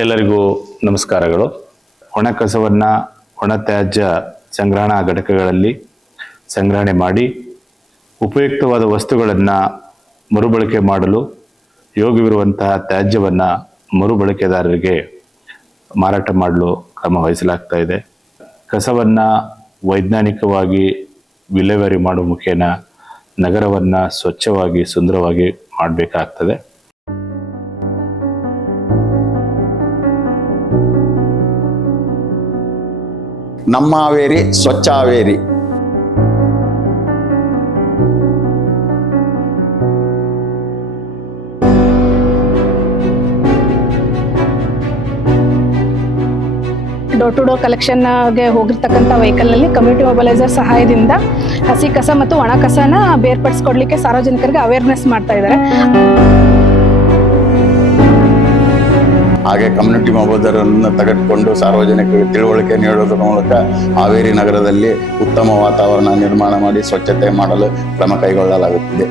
ಎಲ್ಲರಿಗೂ ನಮಸ್ಕಾರಗಳು. ಒಣ ಕಸವನ್ನು ಒಣ ತ್ಯಾಜ್ಯ ಸಂಗ್ರಹಣಾ ಘಟಕಗಳಲ್ಲಿ ಸಂಗ್ರಹಣೆ ಮಾಡಿ ಉಪಯುಕ್ತವಾದ ವಸ್ತುಗಳನ್ನು ಮರುಬಳಕೆ ಮಾಡಲು ಯೋಗ್ಯವಿರುವಂತಹ ತ್ಯಾಜ್ಯವನ್ನು ಮರುಬಳಕೆದಾರರಿಗೆ ಮಾರಾಟ ಮಾಡಲು ಕ್ರಮ ವಹಿಸಲಾಗ್ತಾ ಇದೆ. ಕಸವನ್ನು ವೈಜ್ಞಾನಿಕವಾಗಿ ವಿಲೇವಾರಿ ಮಾಡುವ ಮುಖೇನ ನಗರವನ್ನು ಸ್ವಚ್ಛವಾಗಿ ಸುಂದರವಾಗಿ ಮಾಡಬೇಕಾಗ್ತದೆ. ನಮ್ಮ ಹಾವೇರಿ ಸ್ವಚ್ಛ ಹಾವೇರಿ. ಡೋರ್ ಟು ಡೋರ್ ಕಲೆಕ್ಷನ್ಗೆ ಹೋಗಿರ್ತಕ್ಕಂಥ ವೆಹಿಕಲ್ನಲ್ಲಿ ಕಮ್ಯುನಿಟಿ ಮೊಬಲೈಸರ್ ಸಹಾಯದಿಂದ ಹಸಿ ಕಸ ಮತ್ತು ಒಣ ಕಸನ ಬೇರ್ಪಡಿಸ್ಕೊಡ್ಲಿಕ್ಕೆ ಸಾರ್ವಜನಿಕರಿಗೆ ಅವೇರ್ನೆಸ್ ಮಾಡ್ತಾ ಇದ್ದಾರೆ. ಹಾಗೆ ಕಮ್ಯುನಿಟಿ ಮೊಬಲೈಸರ್ ಅನ್ನು ತೆಗೆದುಕೊಂಡು ಸಾರ್ವಜನಿಕರಿಗೆ ತಿಳುವಳಿಕೆ ನೀಡುವುದರ ಮೂಲಕ ಹಾವೇರಿ ನಗರದಲ್ಲಿ ಉತ್ತಮ ವಾತಾವರಣ ನಿರ್ಮಾಣ ಮಾಡಿ ಸ್ವಚ್ಛತೆ ಮಾಡಲು ಕ್ರಮ ಕೈಗೊಳ್ಳಲಾಗುತ್ತಿದೆ.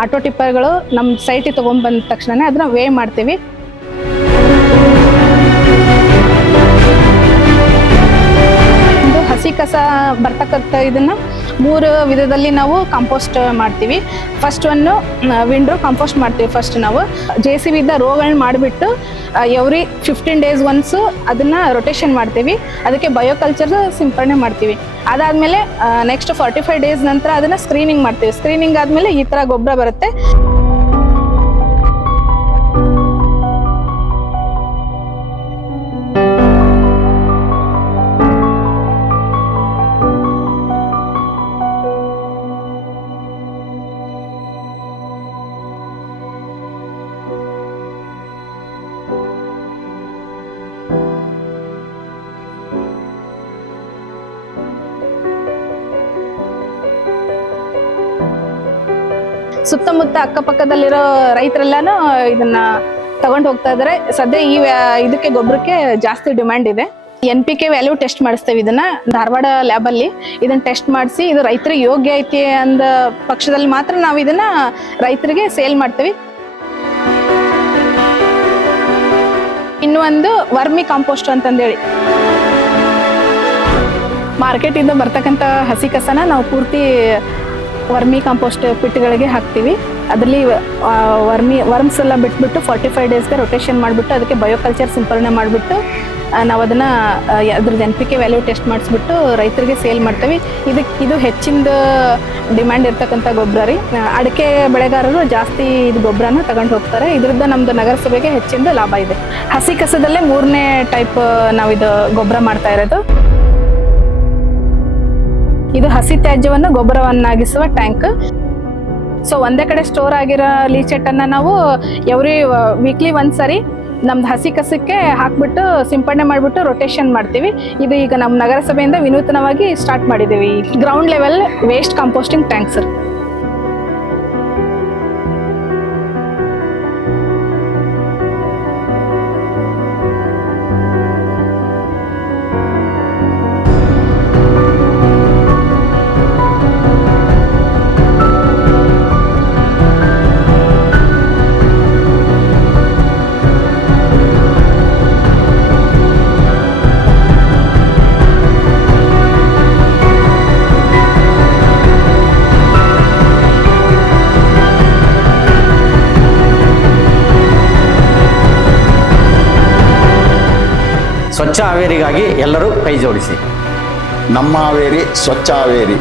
ಆಟೋ ಟಿಪ್ಪರ್ಗಳು ನಮ್ಮ ಸೈಟಿಗೆ ತೊಗೊಂಡ್ಬಂದ ತಕ್ಷಣ ಅದನ್ನ ವೇ ಮಾಡ್ತೀವಿ. ಒಂದು ಹಸಿ ಕಸ ಬರ್ತಕ್ಕಂಥ ಇದನ್ನ 3 ವಿಧದಲ್ಲಿ ನಾವು ಕಾಂಪೋಸ್ಟ್ ಮಾಡ್ತೀವಿ. ಫಸ್ಟ್ ಒನ್ನು ವಿಂಡ್ರೋ ಕಾಂಪೋಸ್ಟ್ ಮಾಡ್ತೀವಿ. ಫಸ್ಟ್ ನಾವು JCB ಇಂದ ರೋಗಳನ್ನ ಮಾಡಿಬಿಟ್ಟು ಎವ್ರಿ 15 days ಒನ್ಸು ಅದನ್ನ ರೊಟೇಷನ್ ಮಾಡ್ತೀವಿ. ಅದಕ್ಕೆ ಬಯೋಕಲ್ಚರ್ ಸಿಂಪರಣೆ ಮಾಡ್ತೀವಿ. ಅದಾದ್ಮೇಲೆ ನೆಕ್ಸ್ಟ್ 45 days ನಂತರ ಅದನ್ನ ಸ್ಕ್ರೀನಿಂಗ್ ಮಾಡ್ತೀವಿ. ಸ್ಕ್ರೀನಿಂಗ್ ಆದ್ಮೇಲೆ ಈ ತರ ಗೊಬ್ಬರ ಬರುತ್ತೆ. ಸುತ್ತಮುತ್ತ ಅಕ್ಕಪಕ್ಕದಲ್ಲಿರೋ ರೈತರೆಲ್ಲಾನು ಇದನ್ನ ತಗೊಂಡು ಹೋಗ್ತಾ ಇದ್ದಾರೆ. ಸದ್ಯ ಇದಕ್ಕೆ ಗೊಬ್ಬರಕ್ಕೆ ಜಾಸ್ತಿ ಡಿಮ್ಯಾಂಡ್ ಇದೆ. NPK ವ್ಯಾಲ್ಯೂ ಟೆಸ್ಟ್ ಮಾಡಿಸ್ತೇವೆ. ಇದನ್ನ ಧಾರವಾಡ ಲ್ಯಾಬಲ್ಲಿ ಇದನ್ನ ಟೆಸ್ಟ್ ಮಾಡಿಸಿ ಇದು ರೈತರಿಗೆ ಯೋಗ್ಯ ಐತಿ ಅಂದ ಪಕ್ಷದಲ್ಲಿ ಮಾತ್ರ ನಾವು ಇದನ್ನ ರೈತರಿಗೆ ಸೇಲ್ ಮಾಡ್ತೀವಿ. ಇನ್ನು ಒಂದು ವರ್ಮಿ ಕಾಂಪೋಸ್ಟ್ ಅಂತಂದೇಳಿ ಮಾರ್ಕೆಟಿಂದ ಬರ್ತಕ್ಕಂಥ ಹಸಿ ಕಸನ ನಾವು ಪೂರ್ತಿ ವರ್ಮಿ ಕಾಂಪೋಸ್ಟ್ ಪಿಟ್ಗಳಿಗೆ ಹಾಕ್ತೀವಿ. ಅದರಲ್ಲಿ ವರ್ಮ್ಸ್ ಎಲ್ಲ ಬಿಟ್ಬಿಟ್ಟು 45 daysಗೆ ರೊಟೇಷನ್ ಮಾಡಿಬಿಟ್ಟು ಅದಕ್ಕೆ ಬಯೋಕಲ್ಚರ್ ಸಿಂಪರಣೆ ಮಾಡಿಬಿಟ್ಟು ನಾವು ಅದನ್ನು ಅದ್ರದ್ದು NPK ವ್ಯಾಲ್ಯೂ ಟೆಸ್ಟ್ ಮಾಡಿಸ್ಬಿಟ್ಟು ರೈತರಿಗೆ ಸೇಲ್ ಮಾಡ್ತೀವಿ. ಇದು ಹೆಚ್ಚಿನ ಡಿಮ್ಯಾಂಡ್ ಇರ್ತಕ್ಕಂಥ ಗೊಬ್ಬರ ರೀ. ಅಡಿಕೆ ಬೆಳೆಗಾರರು ಜಾಸ್ತಿ ಇದು ಗೊಬ್ಬರನ ತಗೊಂಡು ಹೋಗ್ತಾರೆ. ಇದರಿಂದ ನಮ್ಮದು ನಗರಸಭೆಗೆ ಹೆಚ್ಚಿನ ಲಾಭ ಇದೆ. ಹಸಿ ಕಸದಲ್ಲೇ 3ನೇ ಟೈಪ್ ನಾವು ಇದು ಗೊಬ್ಬರ ಮಾಡ್ತಾ ಇರೋದು. ಇದು ಹಸಿ ತ್ಯಾಜ್ಯವನ್ನು ಗೊಬ್ಬರವನ್ನಾಗಿಸುವ ಟ್ಯಾಂಕ್. ಸೊ ಒಂದೇ ಕಡೆ ಸ್ಟೋರ್ ಆಗಿರೋ ಲೀಚೆಟ್ಟನ್ನು ನಾವು ವೀಕ್ಲಿ ಒಂದ್ಸರಿ ನಮ್ದು ಹಸಿ ಕಸಕ್ಕೆ ಹಾಕ್ಬಿಟ್ಟು ಸಿಂಪಡಣೆ ಮಾಡಿಬಿಟ್ಟು ರೊಟೇಷನ್ ಮಾಡ್ತೀವಿ. ಇದು ಈಗ ನಮ್ಮ ನಗರಸಭೆಯಿಂದ ವಿನೂತನವಾಗಿ ಸ್ಟಾರ್ಟ್ ಮಾಡಿದ್ದೀವಿ. Ground level waste composting tank sir. ಸ್ವಚ್ಛ ಹಾವೇರಿಗಾಗಿ ಎಲ್ಲರೂ ಕೈ ಜೋಡಿಸಿ. ನಮ್ಮ ಹಾವೇರಿ ಸ್ವಚ್ಛ ಹಾವೇರಿ.